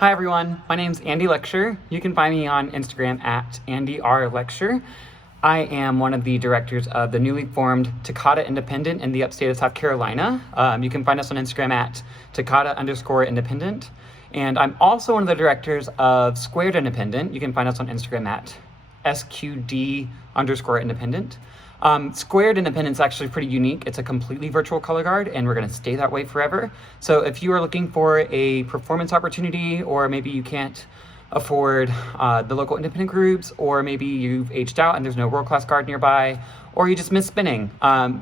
Hi everyone, my name's Andy Lecture. You can find me on Instagram at AndyRLecture. I am one of the directors of the newly formed Takata Independent in the upstate of South Carolina. You can find us on Instagram at Takata_Independent. And I'm also one of the directors of Squared Independent. You can find us on Instagram at SQD_Independent. Squared Independent is actually pretty unique. It's a completely virtual color guard, and we're going to stay that way forever. So if you are looking for a performance opportunity, or maybe you can't afford the local independent groups, or maybe you've aged out and there's no world-class guard nearby, or you just miss spinning,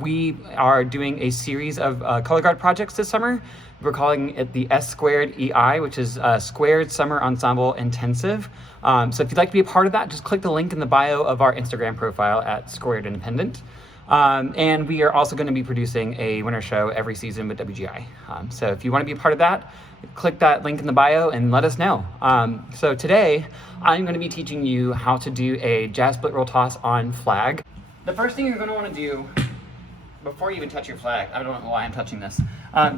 we are doing a series of color guard projects this summer. We're calling it the S2EI, which is Squared Summer Ensemble Intensive. So if you'd like to be a part of that, just click the link in the bio of our Instagram profile at Squared Independent. And we are also going to be producing a winter show every season with WGI. So if you want to be a part of that, click that link in the bio and let us know. So today, I'm going to be teaching you how to do a jazz split roll toss on flag. The first thing you're going to want to do, before you even touch your flag, I don't know why I'm touching this,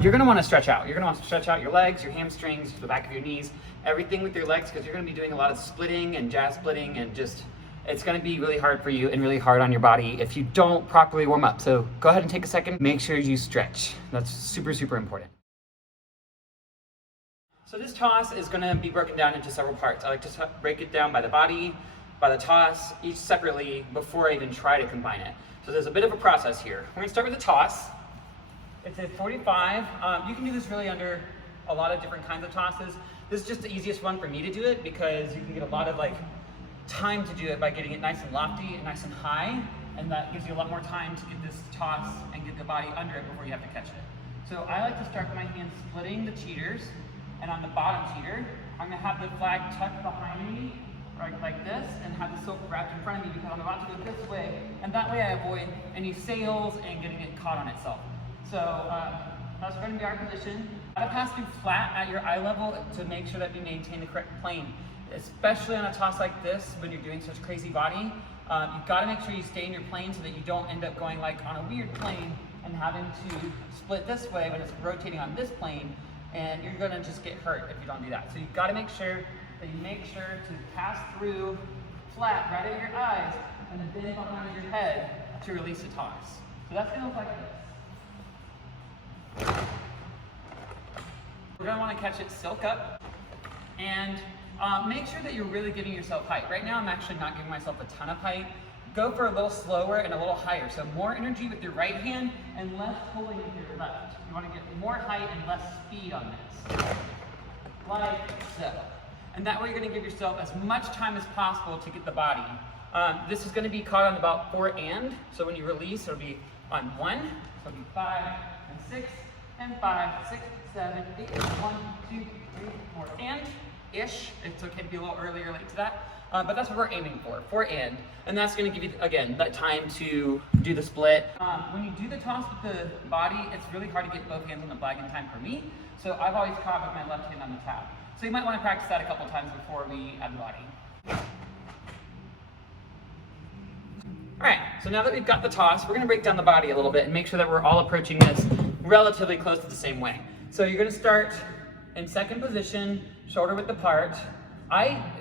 you're going to want to stretch out. You're going to want to stretch out your legs, your hamstrings, the back of your knees, everything with your legs, because you're going to be doing a lot of splitting and jazz splitting, and just, it's going to be really hard for you and really hard on your body if you don't properly warm up. So go ahead and take a second, make sure you stretch. That's super, super important. So this toss is going to be broken down into several parts. I like to break it down by the body, by the toss, each separately before I even try to combine it. So there's a bit of a process here. We're going to start with the toss. It's at 45. You can do this really under a lot of different kinds of tosses. This is just the easiest one for me to do it because you can get a lot of time to do it by getting it nice and lofty and nice and high, and that gives you a lot more time to get this toss and get the body under it before you have to catch it. So I like to start with my hands splitting the cheaters, and on the bottom cheater, I'm going to have the flag tucked behind me, like this, and have the silk wrapped in front of me because I'm about to go this way, and that way I avoid any sails and getting it caught on itself. So that's going to be our position. I pass through flat at your eye level to make sure that we maintain the correct plane, especially on a toss like this when you're doing such crazy body. You've got to make sure you stay in your plane so that you don't end up going on a weird plane and having to split this way when it's rotating on this plane, and you're going to just get hurt if you don't do that. So you've got to make sure that you make sure to pass through flat right at your eyes and then behind your head to release the toss. So that's going to look like this. We're going to want to catch it silk up and make sure that you're really giving yourself height. Right now I'm actually not giving myself a ton of height. Go for a little slower and a little higher. So more energy with your right hand and less pulling with your left. You want to get more height and less speed on this. Like so. And that way you're going to give yourself as much time as possible to get the body. This is going to be caught on about 4 and. So when you release, it'll be on 1. So it'll be 5 and 6 and 5, 6, 7, 8, 1, 2, 3, 4 and ish. It's okay to be a little early or late to that. But that's what we're aiming for, 4 and. And that's going to give you, again, that time to do the split. When you do the toss with the body, it's really hard to get both hands on the flag in time for me. So I've always caught with my left hand on the tap. So you might want to practice that a couple times before we add the body. All right, so now that we've got the toss, we're going to break down the body a little bit and make sure that we're all approaching this relatively close to the same way. So you're going to start in second position, shoulder width apart.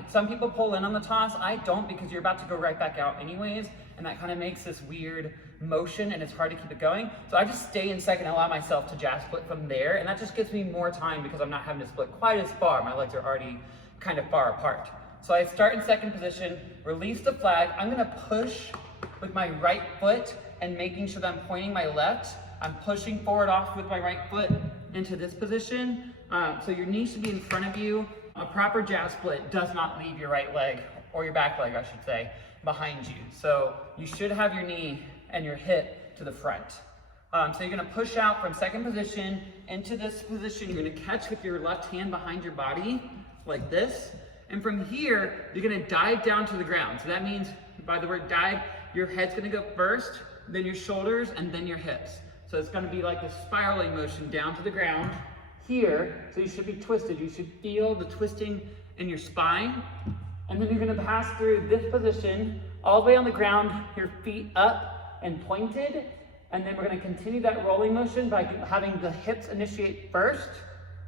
Some people pull in on the toss. I don't, because you're about to go right back out anyways, and that kind of makes this weird motion and it's hard to keep it going. So I just stay in second and allow myself to jazz split from there, and that just gives me more time because I'm not having to split quite as far. My legs are already kind of far apart. So I start in second position, release the flag. I'm going to push with my right foot and making sure that I'm pointing my left. I'm pushing forward off with my right foot into this position. So your knee should be in front of you. A proper jazz split does not leave your right leg, or your back leg I should say, behind you. So you should have your knee and your hip to the front. So you're going to push out from second position into this position. You're going to catch with your left hand behind your body like this. And from here, you're going to dive down to the ground. So that means by the word dive, your head's going to go first, then your shoulders, and then your hips. So it's going to be like this spiraling motion down to the ground here. So you should be twisted. You should feel the twisting in your spine. And then you're going to pass through this position all the way on the ground, your feet up and pointed. And then we're going to continue that rolling motion by having the hips initiate first,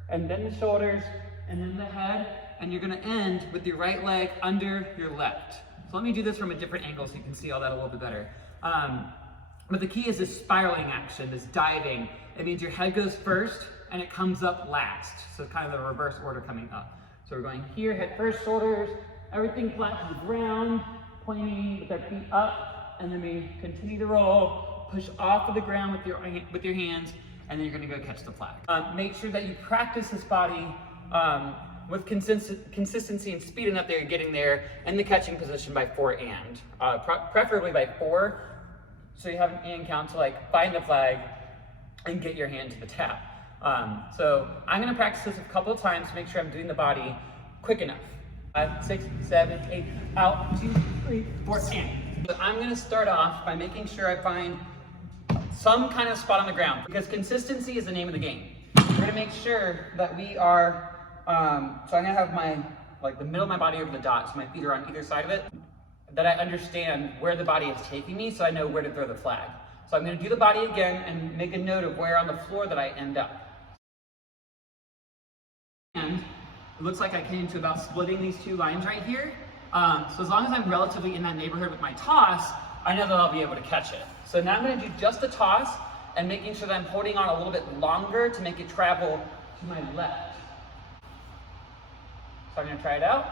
and then the shoulders, and then the head, and you're gonna end with your right leg under your left. So let me do this from a different angle so you can see all that a little bit better. But the key is this spiraling action, this diving. It means your head goes first and it comes up last. So it's kind of the reverse order coming up. So we're going here, head first, shoulders, everything flat to the ground, pointing with our feet up, and then we continue to roll, push off of the ground with your hands, and then you're gonna go catch the flag. Make sure that you practice this body with consistency and speed enough that you're getting there in the catching position by 4 and. Preferably by 4, so you have an and count to like find the flag and get your hand to the tap. So I'm gonna practice this a couple of times to make sure I'm doing the body quick enough. 5, 6, 7, 8, out, 2, 3, 4, and. So I'm gonna start off by making sure I find some kind of spot on the ground, because consistency is the name of the game. We're gonna make sure that we are, so I'm gonna have the middle of my body over the dot, so my feet are on either side of it, that I understand where the body is taking me so I know where to throw the flag. So I'm gonna do the body again and make a note of where on the floor that I end up. And it looks like I came to about splitting these two lines right here. So as long as I'm relatively in that neighborhood with my toss, I know that I'll be able to catch it. So now I'm gonna do just a toss and making sure that I'm holding on a little bit longer to make it travel to my left. So I'm gonna try it out.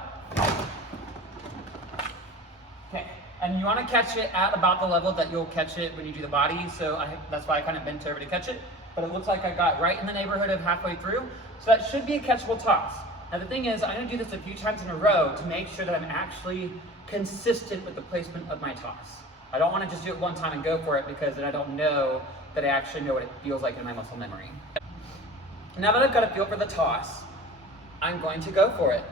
Okay, and you wanna catch it at about the level that you'll catch it when you do the body, so that's why I kind of bent over to catch it. But it looks like I got right in the neighborhood of halfway through, so that should be a catchable toss. Now the thing is, I'm gonna do this a few times in a row to make sure that I'm actually consistent with the placement of my toss. I don't wanna just do it one time and go for it, because then I don't know that I actually know what it feels like in my muscle memory. Now that I've got a feel for the toss, I'm going to go for it.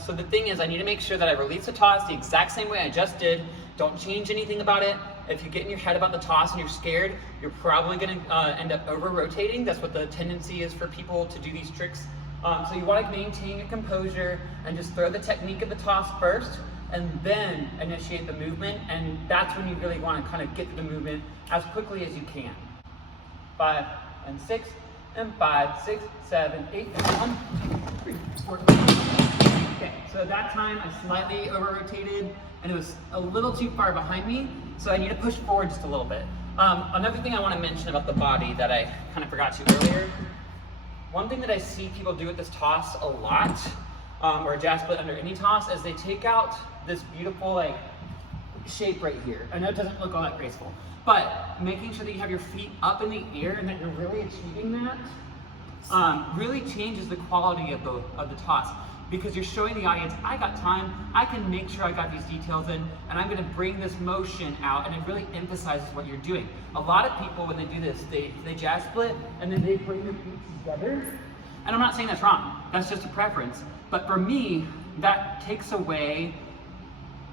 So the thing is, I need to make sure that I release the toss the exact same way I just did. Don't change anything about it. If you get in your head about the toss and you're scared, you're probably gonna end up over-rotating. That's what the tendency is for people to do these tricks. So you wanna maintain your composure and just throw the technique of the toss first, and then initiate the movement, and that's when you really wanna kind of get to the movement as quickly as you can. 5 and 6, and 5, 6, 7, 8, and 1, 2, 3, 4. Okay, so that time I slightly over-rotated, and it was a little too far behind me, so I need to push forward just a little bit. Another thing I want to mention about the body that I kind of forgot to earlier, one thing that I see people do with this toss a lot, or a jazz split under any toss, is they take out this beautiful shape right here. I know it doesn't look all that graceful, but making sure that you have your feet up in the air and that you're really achieving that really changes the quality of the toss, because you're showing the audience, I got time, I can make sure I got these details in, and I'm gonna bring this motion out, and it really emphasizes what you're doing. A lot of people, when they do this, they jazz split, and then they bring their feet together. And I'm not saying that's wrong, that's just a preference. But for me, that takes away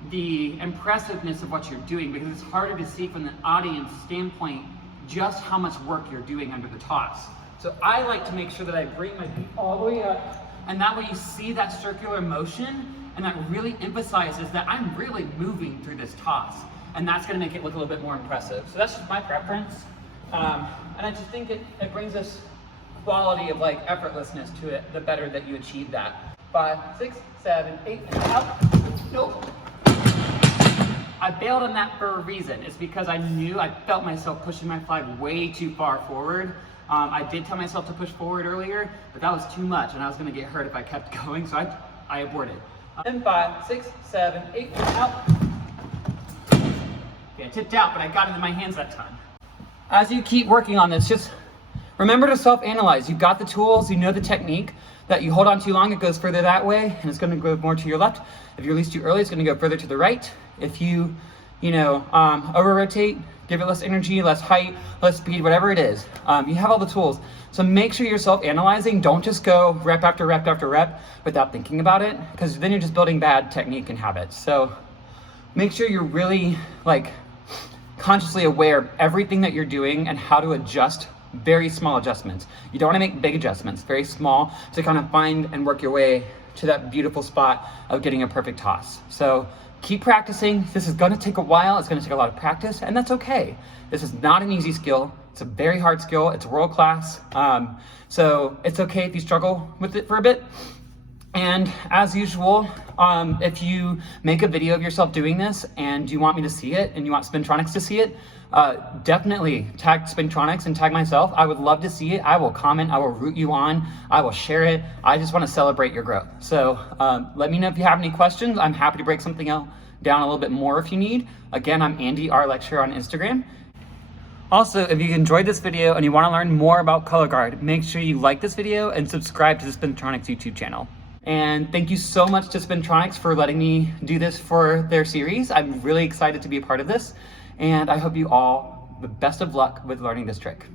the impressiveness of what you're doing, because it's harder to see from the audience standpoint just how much work you're doing under the toss. So I like to make sure that I bring my feet all the way up, and that way you see that circular motion, and that really emphasizes that I'm really moving through this toss, and that's gonna make it look a little bit more impressive. So that's just my preference, and I just think it brings this quality of effortlessness to it, the better that you achieve that. 5, 6, 7, 8, and out. Nope. I bailed on that for a reason. It's because I felt myself pushing my flag way too far forward. I did tell myself to push forward earlier, but that was too much, and I was gonna get hurt if I kept going, so I aborted. And 5, 6, 7, 8, and out. Okay, I tipped out, but I got it in my hands that time. As you keep working on this, just remember to self-analyze. You've got the tools, you know the technique. That you hold on too long, it goes further that way, and it's gonna go more to your left. If you release too early, it's gonna go further to the right. If you over-rotate, give it less energy, less height, less speed, whatever it is. You have all the tools. So make sure you're self-analyzing. Don't just go rep after rep after rep without thinking about it, because then you're just building bad technique and habits. So make sure you're really consciously aware of everything that you're doing and how to adjust very small adjustments. You don't want to make big adjustments, very small, to kind of find and work your way to that beautiful spot of getting a perfect toss. So keep practicing. This is going to take a while. It's going to take a lot of practice, and that's okay. This is not an easy skill. It's a very hard skill. It's world class. So it's okay if you struggle with it for a bit. And as usual, if you make a video of yourself doing this and you want me to see it and you want Spintronics to see it, definitely tag Spintronics and tag myself. I would love to see it. I will comment, I will root you on, I will share it. I just want to celebrate your growth. So let me know if you have any questions. I'm happy to break something else down a little bit more if you need. Again, I'm Andy R. Lecturer on Instagram. Also, if you enjoyed this video and you want to learn more about color guard, make sure you like this video and subscribe to the Spintronics YouTube channel. And thank you so much to Spintronics for letting me do this for their series. I'm really excited to be a part of this, and I hope you all the best of luck with learning this trick.